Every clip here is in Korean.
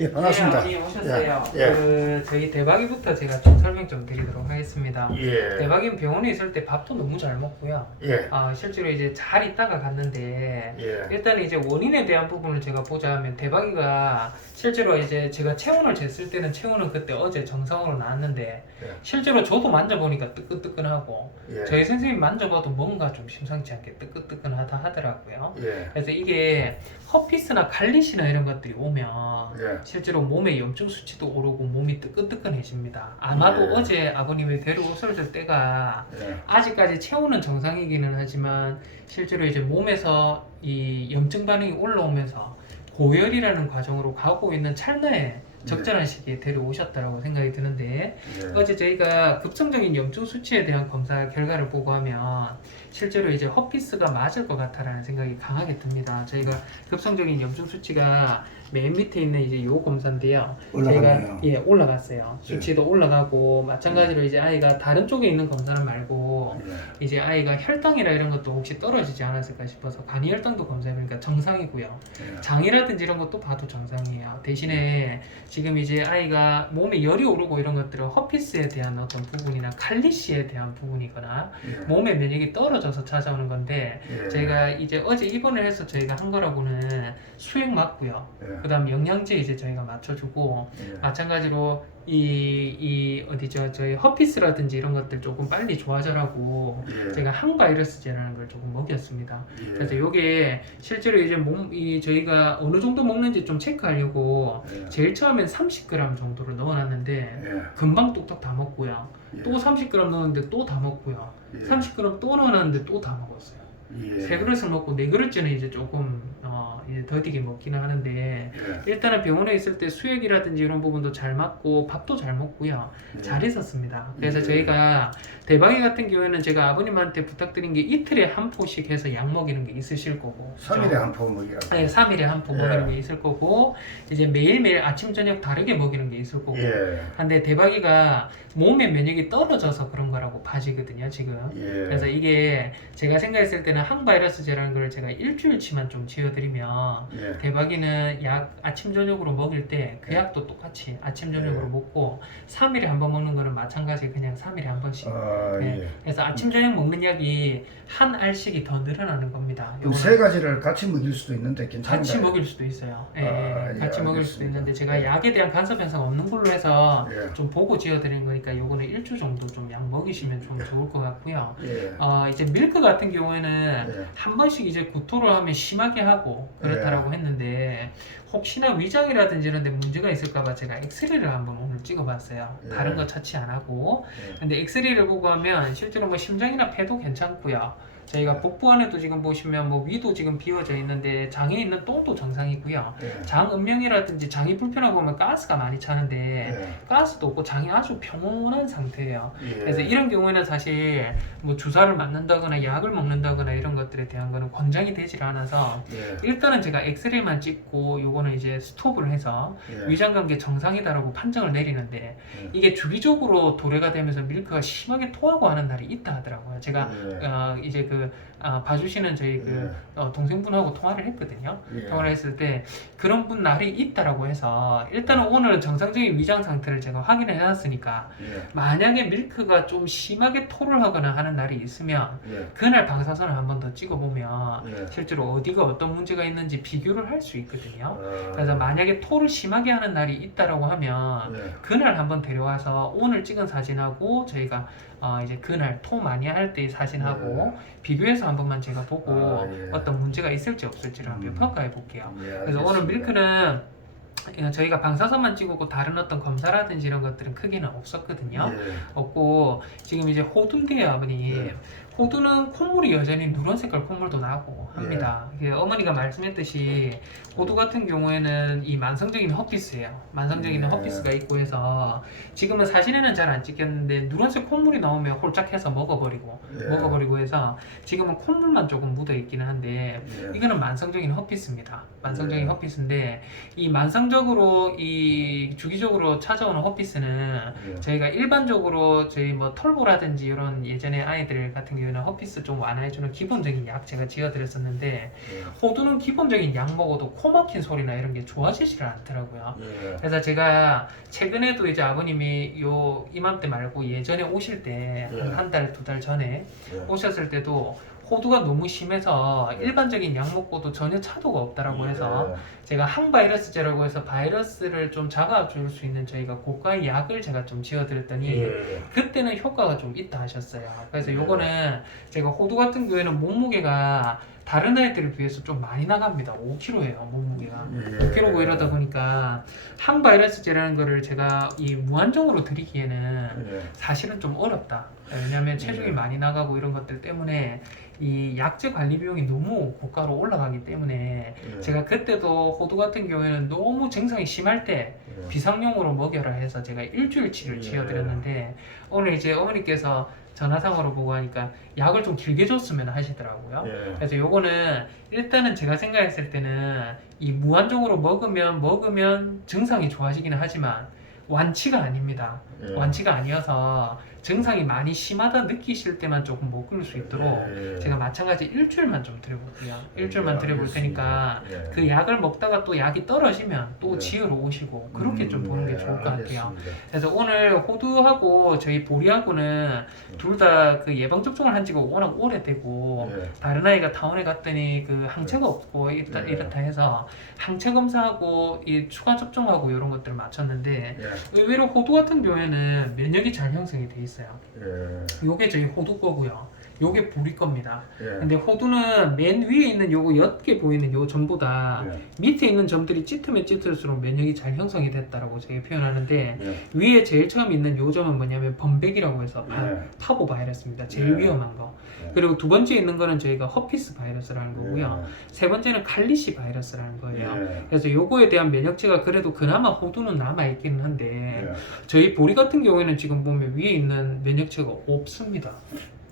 예, 반갑습니다. 네, 오셨어요. 예. 저희 대박이부터 제가 좀 설명 좀 드리도록 하겠습니다. 예. 대박이는 병원에 있을 때 밥도 너무 잘 먹고요. 예. 실제로 이제 잘 있다가 갔는데, 예. 일단 이제 원인에 대한 부분을 제가 보자면, 대박이가 실제로 이제 제가 체온을 쟀을 때는 체온은 그때 어제 정상으로 나왔는데, 예. 실제로 저도 만져보니까 뜨끈뜨끈하고, 예. 저희 선생님 만져봐도 뭔가 좀 심상치 않게 뜨끈뜨끈하다 하더라고요. 예. 그래서 이게 허피스나 갈릿이나 이런 것들이 오면, 예. 실제로 몸의 염증 수치도 오르고 몸이 뜨끈뜨끈해집니다. 아마도 예. 어제 아버님이 데려오셨을 때가 예. 아직까지 체온은 정상이기는 하지만 실제로 이제 몸에서 이 염증 반응이 올라오면서 고열이라는 과정으로 가고 있는 찰나에 적절한 시기에 데려오셨다라고 생각이 드는데, 예. 어제 저희가 급성적인 염증 수치에 대한 검사 결과를 보고 하면 실제로 이제 허피스가 맞을 것 같다라는 생각이 강하게 듭니다. 저희가 급성적인 염증 수치가 맨 밑에 있는 이제 요 검사인데요. 올라갔네요. 저희가 올라갔어요. 수치도 올라가고, 마찬가지로 이제 아이가 다른 쪽에 있는 검사는 말고 예. 이제 아이가 혈당이나 이런 것도 혹시 떨어지지 않았을까 싶어서 간이 혈당도 검사해보니까 정상이고요. 예. 장이라든지 이런 것도 봐도 정상이에요. 대신에 지금 이제 아이가 몸에 열이 오르고 이런 것들은 허피스에 대한 어떤 부분이나 칼리시에 대한 부분이거나 예. 몸의 면역이 떨어져서 찾아오는 건데, 예. 저희가 이제 어제 입원을 해서 저희가 한 거라고는 수액 맞고요. 예. 그 다음 영양제 이제 저희가 맞춰주고, 예. 마찬가지로 어디죠, 저희 허피스라든지 이런 것들 조금 빨리 조화절하고 예. 제가 항바이러스제라는 걸 조금 먹였습니다. 예. 그래서 요게 실제로 이제 저희가 어느 정도 먹는지 좀 체크하려고 예. 제일 처음엔 30g 정도를 넣어놨는데 예. 금방 뚝딱 다 먹고요. 예. 또 30g 넣었는데 또 다 먹고요. 예. 30g 또 넣어놨는데 또 다 먹었어요. 예. 세 그릇을 먹고 네 그릇째는 이제 조금 이제 더디게 먹기는 하는데, 예. 일단은 병원에 있을 때 수액이라든지 이런 부분도 잘 맞고 밥도 잘 먹고요. 예. 잘 있었습니다. 그래서 예. 저희가 대박이 같은 경우에는 제가 아버님한테 부탁드린 게 이틀에 한 포씩 해서 약 먹이는 게 있으실 거고, 3일에 한 포 먹이라고. 네, 3일에 한 포 예. 먹이는 게 있을 거고, 이제 매일매일 아침 저녁 다르게 먹이는 게 있을 거고. 예. 근데 대박이가 몸의 면역이 떨어져서 그런 거라고 봐지거든요, 지금. 예. 그래서 이게 제가 생각했을 때는 항바이러스제라는 걸 제가 일주일치만 좀 지어드리면, 예. 대박이는 약 아침 저녁으로 먹일 때 그 예. 약도 똑같이 아침 저녁으로 예. 먹고, 3일에 한 번 먹는 거는 마찬가지 그냥 3일에 한 번씩. 네. 예. 그래서 아침 저녁 먹는 약이 한 알씩이 더 늘어나는 겁니다. 그럼 요거는 세 가지를 같이 먹일 수도 있는데 괜찮나요? 같이 먹일 수도 있어요. 예, 예, 같이 먹일 수도 알겠습니다. 있는데 제가 예. 약에 대한 간섭 현상 없는 걸로 해서 예. 좀 보고 지어드리는 거니까 요거는 일주 정도 좀 약 먹이시면 좀 좋을 것 같고요. 예. 이제 밀크 같은 경우에는 예. 한 번씩 이제 구토를 하면 심하게 하고 그렇다라고 했는데, 혹시나 위장이라든지 이런 데 문제가 있을까봐 제가 엑스레이를 한번 오늘 찍어봤어요. 예. 다른 거 처치 안 하고. 예. 근데 엑스레이를 보고 하면 실제로 뭐 심장이나 폐도 괜찮고요. 저희가 복부 안에도 지금 보시면 뭐 위도 지금 비워져 있는데 장에 있는 똥도 정상이고요. 예. 장 음명이라든지 장이 불편하고 하면 가스가 많이 차는데 예. 가스도 없고 장이 아주 평온한 상태예요. 예. 그래서 이런 경우에는 사실 뭐 주사를 맞는다거나 약을 먹는다거나 이런 것들에 대한 거는 권장이 되질 않아서, 예. 일단은 제가 엑스레이만 찍고 요거는 이제 스톱을 해서 예. 위장관계 정상이다라고 판정을 내리는데, 예. 이게 주기적으로 도래가 되면서 밀크가 심하게 토하고 하는 날이 있다 하더라고요. 제가 예. 이제 봐주시는 저희 동생분하고 통화를 했거든요. 예. 통화를 했을 때 그런 분 날이 있다라고 해서, 일단은 오늘 정상적인 위장 상태를 제가 확인을 해놨으니까, 예. 만약에 밀크가 좀 심하게 토를 하거나 하는 날이 있으면 예. 그날 방사선을 한 번 더 찍어보면 예. 실제로 어디가 어떤 문제가 있는지 비교를 할 수 있거든요. 아. 그래서 만약에 토를 심하게 하는 날이 있다라고 하면 예. 그날 한번 데려와서 오늘 찍은 사진하고 저희가 이제 그날 토 많이 할 때 사진하고 비교해서 한 번만 제가 보고 예. 어떤 문제가 있을지 없을지를 한번 음. 평가해 볼게요. 예, 그래서 오늘 알겠습니다. 밀크는 저희가 방사선만 찍고 다른 어떤 검사라든지 이런 것들은 크게는 없었거든요. 예. 없고, 지금 이제 호두인데요, 아버님. 예. 호두는 콧물이 여전히 누런 색깔 콧물도 나고 합니다. 이게 어머니가 말씀했듯이 호두 같은 경우에는 이 만성적인 허피스예요. 만성적인 예. 허피스가 있고 해서 지금은 사진에는 잘 안 찍혔는데 누런색 콧물이 나오면 홀짝해서 먹어버리고 해서 지금은 콧물만 조금 묻어 있기는 한데, 예. 이거는 만성적인 허피스입니다. 만성적인 예. 허피스인데, 이 만성적으로 주기적으로 찾아오는 허피스는 예. 저희가 일반적으로 저희 뭐 털보라든지 이런 예전에 아이들 같은 경우는 경우에는 허피스 좀 완화해주는 기본적인 약 제가 지어드렸었는데 예. 호두는 기본적인 약 먹어도 코 막힌 소리나 이런 게 좋아지지를 않더라고요. 예. 그래서 제가 최근에도 이제 아버님이 요 이맘때 말고 예전에 오실 때 예. 한 달, 두 달 전에 예. 오셨을 때도 호두가 너무 심해서 예. 일반적인 약 먹고도 전혀 차도가 없다라고 예. 해서 제가 항바이러스제라고 해서 바이러스를 좀 잡아줄 수 있는 저희가 고가의 약을 제가 좀 지어드렸더니 예. 그때는 효과가 좀 있다 하셨어요. 그래서 예. 요거는 제가 호두 같은 경우에는 몸무게가 다른 아이들에 비해서 좀 많이 나갑니다. 5kg예요, 몸무게가. 예. 5kg고 이러다 보니까 항바이러스제라는 거를 제가 이 무한정으로 드리기에는 예. 사실은 좀 어렵다. 왜냐하면 체중이 많이 나가고 이런 것들 때문에 이 약제 관리 비용이 너무 고가로 올라가기 때문에 예. 제가 그때도 호두 같은 경우에는 너무 증상이 심할 때 예. 비상용으로 먹여라 해서 제가 일주일치를 예. 지어드렸는데 오늘 이제 어머니께서 전화상으로 보고 하니까 약을 좀 길게 줬으면 하시더라고요. 예. 그래서 요거는 일단은 제가 생각했을 때는 이 무한정으로 먹으면 증상이 좋아지기는 하지만 완치가 아닙니다. 예. 완치가 아니어서 증상이 많이 심하다 느끼실 때만 조금 먹을 수 있도록 예. 제가 마찬가지 일주일만 좀 드려볼게요. 일주일만 예, 드려볼 테니까 알겠습니다. 예. 그 약을 먹다가 또 약이 떨어지면 또 예. 지으러 오시고 그렇게 좀 보는 게 예, 좋을 것 같아요. 알겠습니다. 그래서 오늘 호두하고 저희 보리하고는 둘 다 그 예방접종을 한 지가 워낙 오래되고 예. 다른 아이가 타운에 갔더니 그 항체가 없고 예. 이렇다 해서 항체 검사하고 이 추가 접종하고 이런 것들을 맞췄는데 예. 의외로 호두 같은 경우에는 면역이 잘 형성이 돼 있어요. 예. 요게 저희 호두 거고요. 요게 보리 겁니다. 예. 근데 호두는 맨 위에 있는 요거 옅게 보이는 요 전부 다 예. 밑에 있는 점들이 짙으면 짙을수록 면역이 잘 형성이 됐다라고 제가 표현하는데 예. 위에 제일 처음 있는 요 점은 뭐냐면 범백이라고 해서 예. 파보 바이러스입니다. 제일 예. 위험한 거. 예. 그리고 두 번째 있는 거는 저희가 허피스 바이러스라는 거고요. 세 번째는 칼리시 바이러스라는 거예요. 예. 그래서 요거에 대한 면역체가 그래도 그나마 호두는 남아 있기는 한데 예. 저희 보리 같은 경우에는 지금 보면 위에 있는 면역체가 없습니다.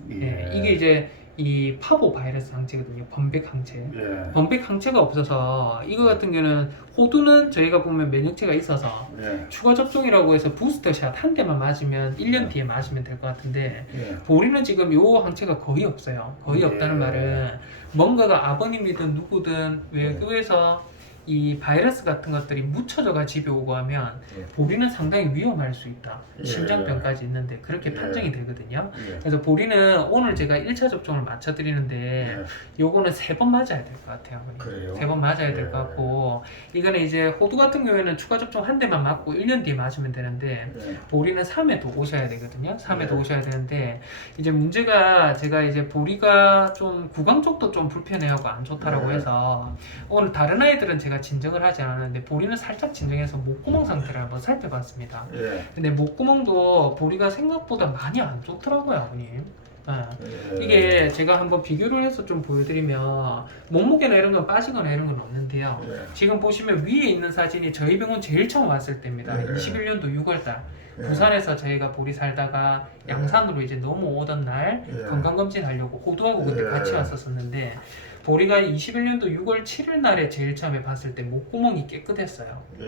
예, 이게 이제 이 파보 바이러스 항체거든요. 범백 항체. 예. 범백 항체가 없어서 이거 같은 경우는 호두는 저희가 보면 면역체가 있어서 예. 추가 접종이라고 해서 부스터샷 한 대만 맞으면 1년 네. 뒤에 맞으면 될 것 같은데 예. 보리는 지금 요 항체가 거의 없어요. 거의 예. 없다는 말은 뭔가가 아버님이든 누구든 외부에서 이 바이러스 같은 것들이 묻혀져가 집에 오고 하면 예. 보리는 상당히 위험할 수 있다. 예. 심장병까지 있는데 그렇게 예. 판정이 되거든요. 예. 그래서 보리는 오늘 제가 1차 접종을 맞춰드리는데 예. 요거는 3번 맞아야 될 것 같아요. 그래요? 3번 맞아야 될 예. 것 같고 이거는 이제 호두 같은 경우에는 추가 접종 한 대만 맞고 1년 뒤에 맞으면 되는데 예. 보리는 3회도 오셔야 되거든요. 3회도 네. 오셔야 되는데 이제 문제가 제가 이제 보리가 좀 구강 쪽도 좀 불편해하고 안 좋다라고 네. 해서 오늘 다른 아이들은 제가 진정을 하지 않았는데 보리는 살짝 진정해서 목구멍 상태를 한번 살펴봤습니다. 예. 근데 목구멍도 보리가 생각보다 많이 안 좋더라고요, 아버님. 예. 예. 이게 제가 한번 비교를 해서 좀 보여드리면 몸무게나 이런 건 빠지거나 이런 건 없는데요. 예. 지금 보시면 위에 있는 사진이 저희 병원 제일 처음 왔을 때입니다. 네. 21년도 6월달 예. 부산에서 저희가 보리 살다가 네. 양산으로 이제 넘어오던 날 예. 건강검진 하려고 호두하고 그때 예. 같이 왔었었는데 보리가 21년도 6월 7일 날에 제일 처음에 봤을 때 목구멍이 깨끗했어요. 예.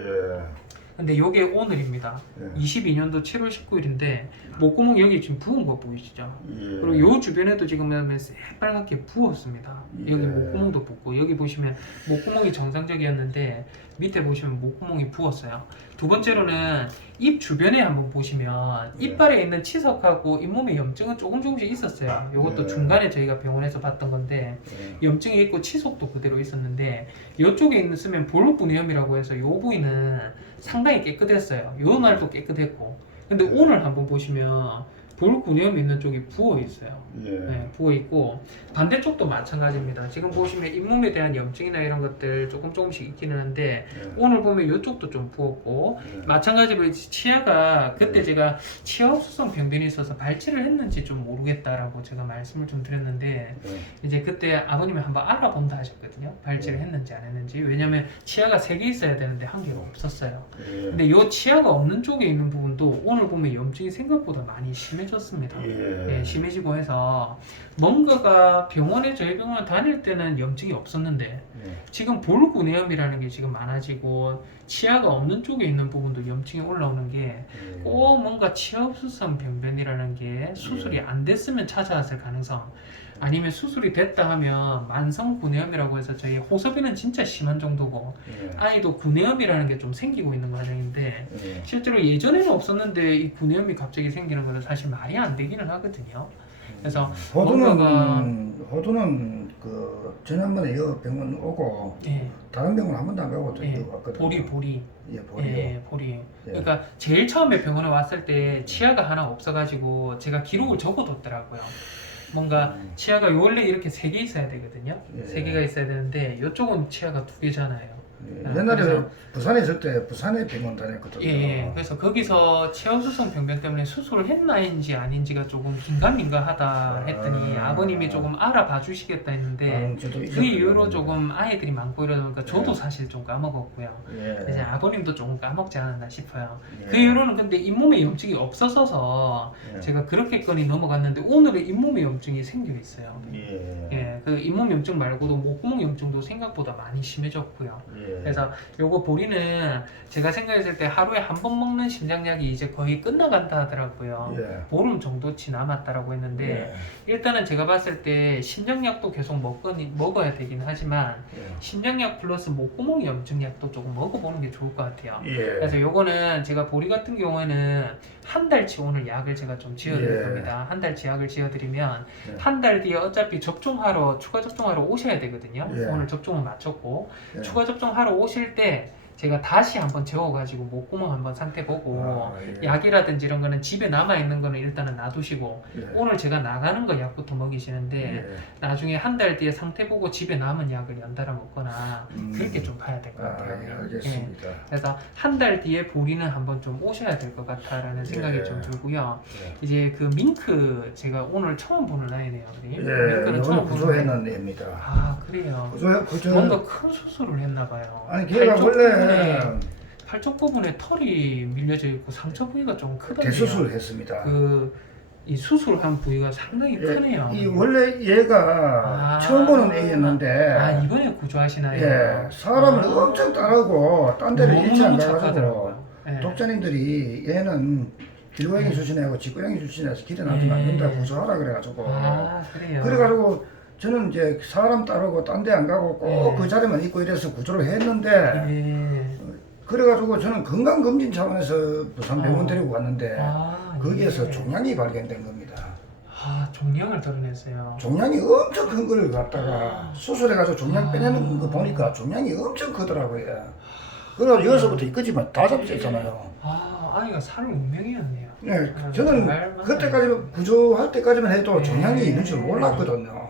근데 요게 오늘입니다. 예. 22년도 7월 19일인데 목구멍 여기 지금 부은 거 보이시죠? 예. 그리고 요 주변에도 지금 보면 새빨갛게 부었습니다. 예. 여기 목구멍도 붓고 여기 보시면 목구멍이 정상적이었는데 밑에 보시면 목구멍이 부었어요. 두 번째로는 입 주변에 한번 보시면 예. 이빨에 있는 치석하고 잇몸에 염증은 조금씩 있었어요. 요것도 예. 중간에 저희가 병원에서 봤던 건데 예. 염증이 있고 치석도 그대로 있었는데 이쪽에 있으면 볼록분이염이라고 해서 요 부위는 상당히 깨끗했어요. 요 날도 깨끗했고 근데 예. 오늘 한번 보시면 볼근염이 있는 쪽이 부어 있어요. 예. 네, 부어 있고 반대쪽도 마찬가지입니다. 지금 보시면 잇몸에 대한 염증이나 이런 것들 조금씩 있기는 한데 예. 오늘 보면 이쪽도 좀 부었고 예. 마찬가지로 치아가 그때 제가 치아 흡수성 병변이 있어서 발치를 했는지 좀 모르겠다라고 제가 말씀을 좀 드렸는데 예. 이제 그때 아버님이 한번 알아본다 하셨거든요. 발치를 했는지 안 했는지. 왜냐면 치아가 3개 있어야 되는데 1개가 없었어요. 예. 근데 이 치아가 없는 쪽에 있는 부분도 오늘 보면 염증이 생각보다 많이 심했어요. 심해졌습니다. 예. 예, 심해지고 해서 뭔가가 병원에 저희 병원 다닐 때는 염증이 없었는데 예. 지금 볼구내염이라는 게 지금 많아지고 치아가 없는 쪽에 있는 부분도 염증이 올라오는 게 꼭 뭔가 치아흡수성 병변이라는 게 수술이 안 됐으면 찾아왔을 가능성, 아니면 수술이 됐다 하면 만성 구내염이라고 해서 저희 호섭이는 진짜 심한 정도고 예. 아이도 구내염이라는 게 좀 생기고 있는 과정인데 예. 실제로 예전에는 없었는데 이 구내염이 갑자기 생기는 것은 사실 말이 안 되기는 하거든요. 그래서 호두는 그 지난번에 이 병원 오고 예, 다른 병원 한 번도 안 가고 또 예, 이거 왔거든요. 보리 예, 보리요. 예, 보리. 예. 그러니까 제일 처음에 병원에 왔을 때 치아가 하나 없어가지고 제가 기록을 적어뒀더라고요. 뭔가 치아가 원래 이렇게 3개 있어야 되거든요. 예. 3개가 있어야 되는데 이쪽은 치아가 2개잖아요. 예. 아, 옛날에 그래서- 부산에 있을 때 부산에 병원 다녔거든요. 예, 그래서 거기서 치아흡수성 병변 때문에 수술을 했나인지 아닌지가 조금 긴가민가하다 했더니 아버님이 조금 알아봐 주시겠다 했는데 저도 그 잊었거든요. 이후로 조금 아이들이 많고 이러니까 저도 사실 좀 까먹었고요. 예. 이제 아버님도 조금 까먹지 않았나 싶어요. 예. 그 이후로는 근데 잇몸에 염증이 없어서 예. 제가 그렇게건이 넘어갔는데 오늘은 잇몸에 염증이 생겨 있어요. 예. 예, 그 잇몸 염증 말고도 목구멍 염증도 생각보다 많이 심해졌고요. 예. 그래서 요거 보리는 제가 생각했을 때 하루에 한 번 먹는 심장약이 이제 거의 끝나간다 하더라고요. 예. 보름 정도치 남았다라고 했는데 일단은 제가 봤을 때 심장약도 계속 먹어야 되긴 하지만 예. 심장약 플러스 목구멍 염증약도 조금 먹어보는 게 좋을 것 같아요. 예. 그래서 요거는 제가 보리 같은 경우에는 한 달치 오늘 약을 제가 좀 지어드릴 예. 겁니다. 한 달치 약을 지어드리면 예. 한 달 뒤에 어차피 추가 접종하러 오셔야 되거든요. 예. 오늘 접종을 마쳤고 예. 추가 접종하러 오실 때 제가 다시 한번 재워가지고 목구멍 한번 상태 보고 아, 예. 약이라든지 이런 거는 집에 남아있는 거는 일단은 놔두시고 예. 오늘 제가 나가는 거 약부터 먹이시는데 예. 나중에 한 달 뒤에 상태 보고 집에 남은 약을 연달아 먹거나 그렇게 좀 봐야 될 것 아, 같아요. 예, 예. 알겠습니다. 그래서 한 달 뒤에 보리는 한번 좀 오셔야 될 것 같다라는 생각이 예. 좀 들고요. 예. 이제 그 밍크 제가 오늘 처음 보는 라인이에요. 예. 밍크는 이거는 처음 보는 구조해놓은 애입니다. 아 그래요. 구조. 뭔가 큰 수술을 했나 봐요. 아니 걔가 원래 팔쪽 부분에 털이 밀려져 있고 상처 부위가 좀 크던데요. 대수술을 했습니다. 이 수술한 부위가 상당히 예, 크네요. 이 원래 얘가 처음 보는 애였는데 아 이번에 구조하시나요? 예, 사람을 엄청 따르고 딴 데를 일치 안 가가지고 착하더라고요. 예. 독자님들이 얘는 길고양이 출신이고 집고양이 출신이라서 길에 놔두면 안 된다고 구조하라 그래가지고 아 그래요. 그래가지고 저는 이제 사람 따르고 딴 데 안 가고 꼭 그 자리만 있고 이래서 구조를 했는데 예. 그래가지고 저는 건강검진 차원에서 부산병원 데리고 갔는데 거기에서 예. 종양이 발견된 겁니다. 아 종양을 드러냈어요. 종양이 엄청 큰 거를 갖다가 수술해가지고 종양 빼내는 거 보니까 종양이 엄청 크더라고요. 그래서 여기서부터 이까지만 다 잡혀 있잖아요. 아 아이가 살을 운명이었네요. 네, 아, 저는 정말 그때까지만 구조할 때까지만 해도 네. 종양이 있는 줄 몰랐거든요.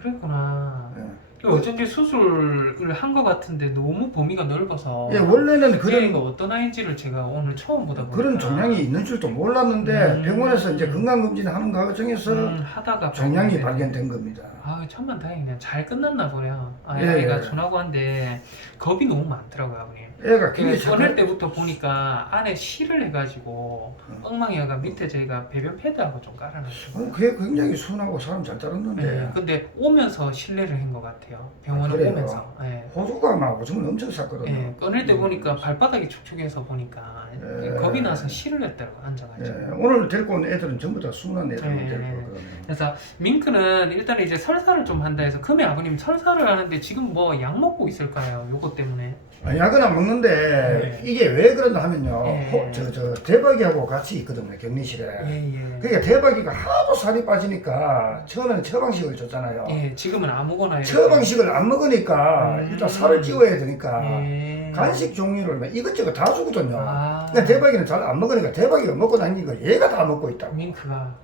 그랬구나. 네. 어쩐지 수술을 한 것 같은데 너무 범위가 넓어서 예, 원래는 얘가 그런 어떤 아이인지를 제가 오늘 처음 보다 보니까 그런 종양이 있는 줄도 몰랐는데 병원에서 이제 건강검진 하는 과정에서 하다가 종양이 발견되네. 발견된 겁니다. 아 천만 다행이네요. 잘 끝났나 보네요. 예, 아이가 예. 순하고 한데 겁이 너무 많더라고요, 아버님. 애가 그 굉장히 꺼낼 때부터 보니까 안에 실을 해가지고 엉망이가 밑에 저희가 배변 패드하고 좀 깔아놨어요. 걔 굉장히 순하고 사람 잘 따랐는데 네, 근데 오면서 실례를 한 것 같아요. 병원에 그래요? 오면서. 예. 호두가 막 오줌을 엄청 쌌거든요. 예, 꺼낼 때 보니까 발바닥이 축축해서 보니까 예. 겁이 나서 실을 했더라고 예, 앉아가지고. 오늘 데리고 온 애들은 전부 다 순한 애들만 예, 데리고 예. 왔거든요. 그래서 밍크는 일단 이제 설사를 좀 한다 해서 금에 아버님 설사를 하는데 지금 뭐 약 먹고 있을까요? 요거 때문에. 아, 약은 안 먹는데 예. 이게 왜 그런다 하면요. 예. 저 대박이하고 같이 있거든요, 격리실에. 예. 그러니까 대박이가 하도 살이 빠지니까 처음에는 처방식을 줬잖아요. 예, 지금은 아무거나 이렇게. 처방식을 안 먹으니까 일단 살을 찌워야 되니까 예. 간식 종류를 막 이것저것 다 주거든요. 아. 근데 대박이는 잘 안 먹으니까 대박이가 먹고 다니는 걸 얘가 다 먹고 있다고. 밍크가.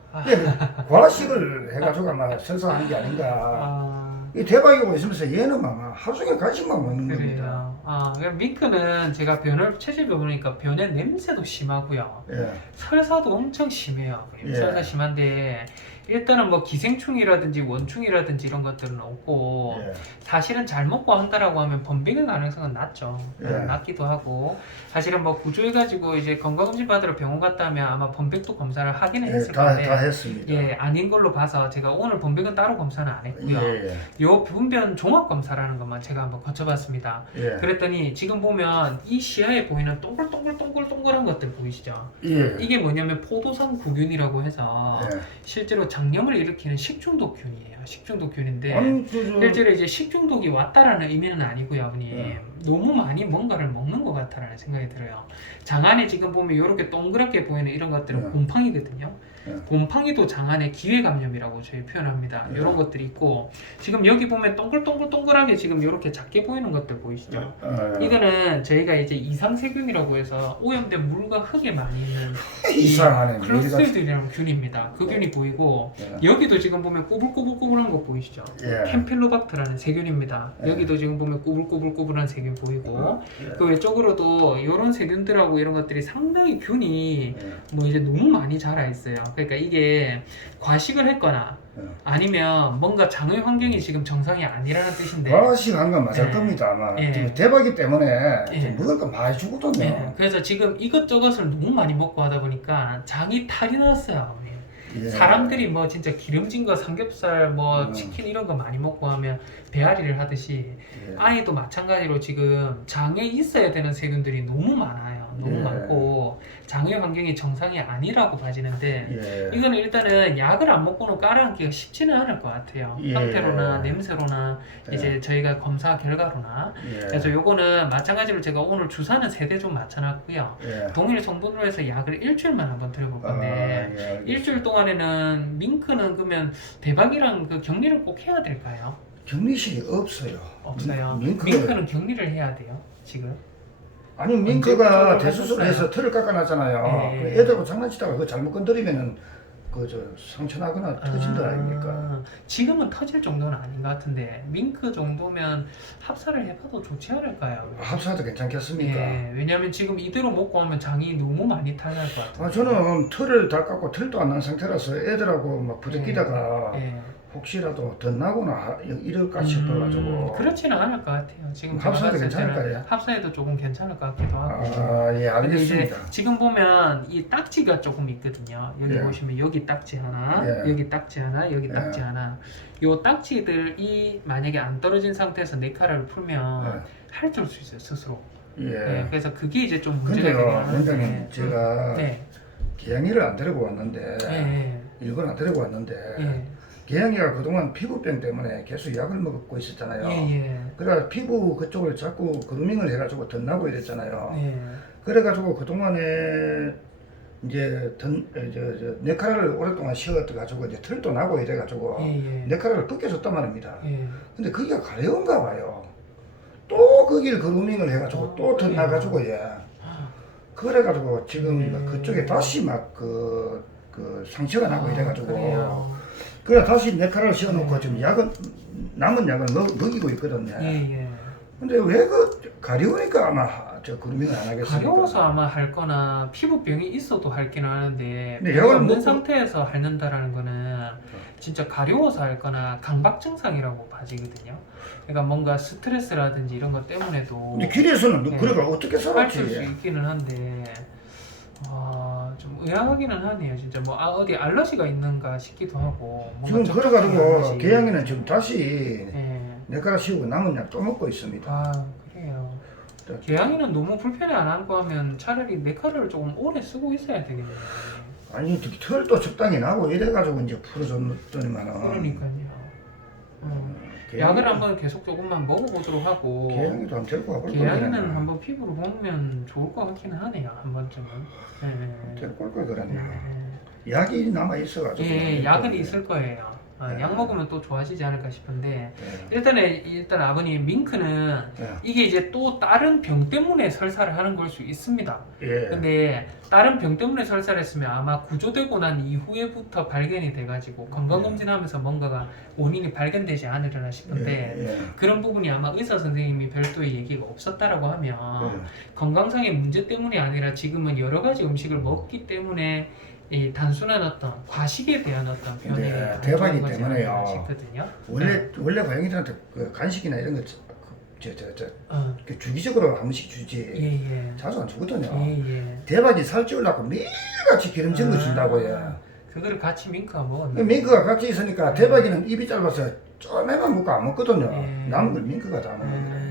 과식을 해가지고 아마 설사하는 게 아닌가. 아. 이 대박이고 있으면서 얘는 막 하루 종일 간식만 먹는 겁니다. 그래요. 그러니까 밍크는 제가 변을 채집해 보니까 변의 냄새도 심하고요. 예. 설사도 엄청 심해요. 예. 설사 심한데 일단은 뭐 기생충이라든지 원충이라든지 이런 것들은 없고 예. 사실은 잘 먹고 한다라고 하면 번식의 가능성은 낮죠. 예. 낮기도 하고 사실은 뭐 구조해가지고 이제 건강검진 받으러 병원 갔다 하면 아마 번식도 검사를 하기는 예, 했을 다 건데 했습니다. 예, 아닌 걸로 봐서 제가 오늘 번식은 따로 검사는 안 했고요. 예, 요 분변 종합 검사라는 것만 제가 한번 거쳐봤습니다. 예. 그랬더니 지금 보면 이 시야에 보이는 동글동글동글동글한 것들 보이시죠? 예. 이게 뭐냐면 포도산 구균이라고 해서 예. 실제로 장염을 일으키는 식중독균이에요. 식중독균인데 아니, 실제로 이제 식중독이 왔다라는 의미는 아니고요, 아버님. 네. 너무 많이 뭔가를 먹는 것 같다라는 생각이 들어요. 장 안에 지금 보면 이렇게 동그랗게 보이는 이런 것들은 네. 곰팡이거든요. 네. 곰팡이도 장 안에 기회감염이라고 저희 표현합니다. 네. 이런 것들이 있고 지금 여기 보면 동글동글동글하게 지금 이렇게 작게 보이는 것들 보이시죠? 이거는 저희가 이제 이상세균이라고 해서 오염된 물과 흙에 많이 있는 이상하네. 클로스트리디라는 균입니다. 그 균이 보이고 예. 여기도 지금 보면 꼬불꼬불꼬불한 거 보이시죠? 예. 캠필로박터라는 세균입니다. 예. 여기도 지금 보면 꼬불꼬불꼬불한 세균 보이고 예. 그 외적으로도 이런 세균들하고 이런 것들이 상당히 균이 예. 뭐 이제 너무 많이 자라 있어요. 그러니까 이게 과식을 했거나 예. 아니면 뭔가 장의 환경이 지금 정상이 아니라는 뜻인데 과식한 건 맞을 예. 겁니다. 아마 예. 지금 대박이기 때문에 예. 좀 먹을 거 많이 주거든요. 네, 그래서 지금 이것저것을 너무 많이 먹고 하다 보니까 장이 탈이 났어요. 예. 사람들이 뭐 진짜 기름진 거 삼겹살 뭐 음. 치킨 이런 거 많이 먹고 하면 배앓이를 하듯이 예. 아이도 마찬가지로 지금 장에 있어야 되는 세균들이 너무 많아요. 너무 예. 많고 장의 환경이 정상이 아니라고 봐지는데 예. 이거는 일단은 약을 안 먹고는 깔아앉기가 쉽지는 않을 것 같아요. 예. 형태로나 냄새로나 예. 이제 저희가 검사 결과로나 예. 그래서 요거는 마찬가지로 제가 오늘 주사는 3대 좀 맞춰놨고요. 예. 동일 성분으로 해서 약을 일주일만 한번 드려볼 건데 아, 예. 일주일 동안에는 밍크는 그러면 대박이랑 그 격리를 꼭 해야 될까요? 격리실이 없어요. 없어요. 밍크. 밍크는 격리를 해야 돼요. 지금. 아니 민크가 언제부터 대수술해서 하셨어요? 털을 깎아놨잖아요. 예. 그 애들하고 장난치다가 그거 잘못 건드리면은 그 저 상처나거나 터진다 아닙니까? 지금은 터질 정도는 아닌 것 같은데 밍크 정도면 합사를 해봐도 좋지 않을까요? 합사도 괜찮겠습니까? 예, 왜냐면 지금 이대로 먹고 하면 장이 너무 많이 탈날 것 같아요. 아, 저는 털을 다 깎고 털도 안 난 상태라서 애들하고 막 부대끼다가 예. 혹시라도 더 나거나 이럴까 싶어가지고. 그렇지는 않을 것 같아요. 지금 합사도 제가 봤을 때는 괜찮을까요? 합사해도 조금 괜찮을 것 같기도 하고. 아, 예, 근데 이제 알겠습니다. 지금 보면 이 딱지가 조금 있거든요. 여기 예. 보시면 여기 딱지 하나, 예. 여기 딱지 하나, 여기 예. 딱지 하나. 요 딱지들이 만약에 안 떨어진 상태에서 네카라를 풀면 핥을 수 있어요 스스로. 예. 네, 그래서 그게 이제 좀 문제가 되긴 근데요, 하는데. 원장님, 제가 네, 개양이를 안 데리고 왔는데, 예, 일본 안 데리고 왔는데, 예, 개양이가 그동안 피부병 때문에 계속 약을 먹고 있었잖아요. 예, 그래가 피부 그쪽을 자꾸 그루밍을 해가지고 덧나고 이랬잖아요. 예, 그래가지고 그동안에 이제 네카라를 오랫동안 씌워가지고 이제 털도 나고 이래가지고 예, 네카라를 벗겨줬단 말입니다. 예. 근데 그게 가려운가 봐요. 또 거기를 그루밍을 해가지고 또 그래요? 덧나가지고 예. 그래가지고 지금 그쪽에 음. 다시 막 그 상처가 나고 이래가지고 그래요. 그래 다시 네카라를 씌워놓고 지금 약은 남은 약을 먹이고 있거든요. 예. 근데 왜 그 가려우니까 아마 저 그루밍을 안 하겠습니까? 가려워서 아마 할 거나 피부병이 있어도 할기는 하는데 근데 병이 약을 없는 먹고- 상태에서 앓는다라는 거는 진짜 가려워서 할 거나 강박 증상이라고 봐지거든요. 그러니까 뭔가 스트레스라든지 이런 것 때문에도 근데 길에서는 네. 그래가 어떻게 앓을 수 살았지? 있기는 한데 좀 의아하기는 하네요. 진짜 뭐 어디 알러지가 있는가 싶기도 하고 뭔가 지금 접촉성 그래가지고 알러지. 개양이는 지금 다시 예. 네카라 씌우고 남은 약 또 먹고 있습니다. 아 그래요. 개양이는 너무 불편해 안 하고 하면 차라리 네카를 조금 오래 쓰고 있어야 되겠네요. 아니 털도 적당히 나고 이래가지고 이제 풀어줬더니만은 그러니까요. 개양이- 약을 한번 계속 조금만 먹어보도록 하고 개양이도 한번 데리고 와볼 개양이는 거야. 한번 피부를 보면 좋을 것 같기는 하네요. 한 번쯤은. 데리고 올 걸 그랬네. 예. 약이 남아 있어가지고. 예, 약은 있을 거예요. 약 먹으면 또 좋아지지 않을까 싶은데 예. 일단 아버님 밍크는 예. 이게 이제 또 다른 병 때문에 설사를 하는 걸 수 있습니다. 예. 근데 다른 병 때문에 설사를 했으면 아마 구조되고 난 이후에부터 발견이 돼가지고 건강검진하면서 뭔가가 원인이 발견되지 않으려나 싶은데 예. 그런 부분이 아마 의사 선생님이 별도의 얘기가 없었다라고 하면 예. 건강상의 문제 때문이 아니라 지금은 여러 가지 음식을 먹기 때문에 이 단순한 어떤 과식에 대한 어떤 변이 네, 대박이기 때문에요. 싶거든요. 원래 고양이들한테 그 간식이나 이런 거 어, 주기적으로 한 번씩 주지 예, 자주 안 주거든요. 예. 대박이 살찌우려고 매일같이 기름진 거 준다고 해. 그거를 같이 민크가 먹었는데. 민크가 같이 있으니까 대박이는 입이 짧아서 쪼매만 먹고 안 먹거든요. 예. 남은 걸 민크가 다 먹는 거예요.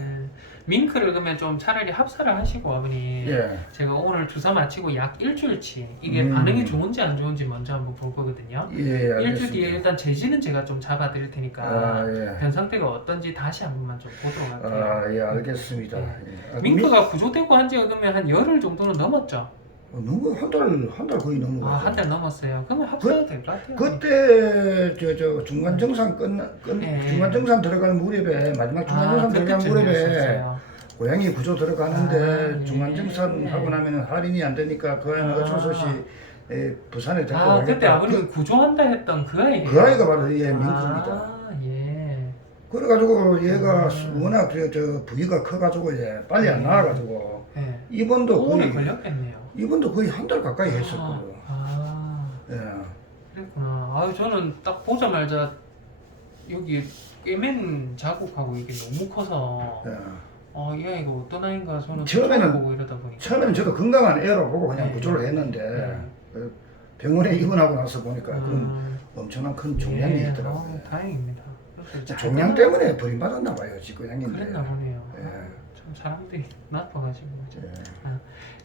민크를 그러면 좀 차라리 합사를 하시고 아버님 예. 제가 오늘 주사 마치고 약 일주일치 이게 음. 반응이 좋은지 안 좋은지 먼저 한번 볼 거거든요. 예, 일주일 뒤에 알겠습니다. 일단 제지는 제가 좀 잡아 드릴 테니까 아, 예. 변 상태가 어떤지 다시 한 번만 좀 보도록 할게요. 아, 예, 알겠습니다. 예. 예. 민크가 구조되고 한 지가 그러면 한 열흘 정도는 넘었죠? 너무 한 달 거의 넘은 거 아, 같아요. 한 달 넘었어요. 그러면 합사도 될 것 같아요. 그때 저 중간 정상 예. 중간 정상 들어가는 무렵에 마지막 중간 정상 들어가는 무렵에 그때쯤이었어요. 고양이 구조 들어가는데 아, 예. 중간 정상 하고 나면은 할인이 안 되니까 그 아이는 어쩔 수 없이 부산에 데리고 아, 가겠다. 그때 아버님 구조한다 했던 그 아이예요? 그 아이가 바로 예 민크입니다. 아, 예. 그래가지고 얘가 워낙 저 부위가 커가지고 예 빨리 안 나와가지고 예. 입원도 오래 거의 걸렸겠네요. 입원도 거의 한 달 가까이 했었거든요. 아, 예. 그랬구나. 아유, 저는 딱 보자마자 여기 꿰맨 자국하고 이게 너무 커서 예. 이 아이가 어떤 아이인가 저는 처음에는- 처음 보고 이러다 보니까 처음에는 저도 건강한 애로 보고 그냥 네. 구조를 했는데 네. 그 병원에 입원하고 나서 보니까 그런 음, 엄청난 큰 종양이 예, 있더라고요. 다행입니다. 그래서 잘 종양 때문에 버림받았나 봐요, 지 고양인데. 그랬나 보네요. 예. 참 사람들이 나빠가지고 그죠? 예.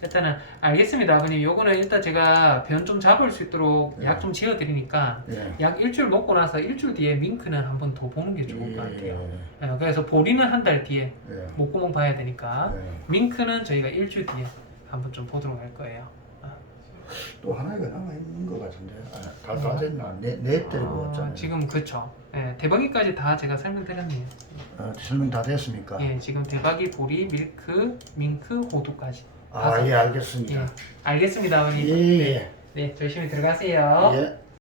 일단은 알겠습니다, 아버님. 요거는 일단 제가 변 좀 잡을 수 있도록 네. 약 좀 지어드리니까 예. 약 일주일 먹고 나서 일주일 뒤에 밍크는 한 번 더 보는 게 좋을 것 같아요. 예. 그래서 보리는 한 달 뒤에 예. 목구멍 봐야 되니까 예. 밍크는 저희가 일주일 뒤에 한번 좀 보도록 할 거예요. 또 하나가 남아 있는 것 같은데. 다 됐나? 네 때리고 왔잖아요. 지금 그쵸. 예, 대박이까지 다 제가 설명드렸네요. 설명 다 됐습니까? 예, 지금 대박이, 보리, 밀크, 밍크, 호두까지. 아, 예, 알겠습니다. 예, 알겠습니다, 아버님. 예, 네, 예. 네, 조심히 들어가세요. 예.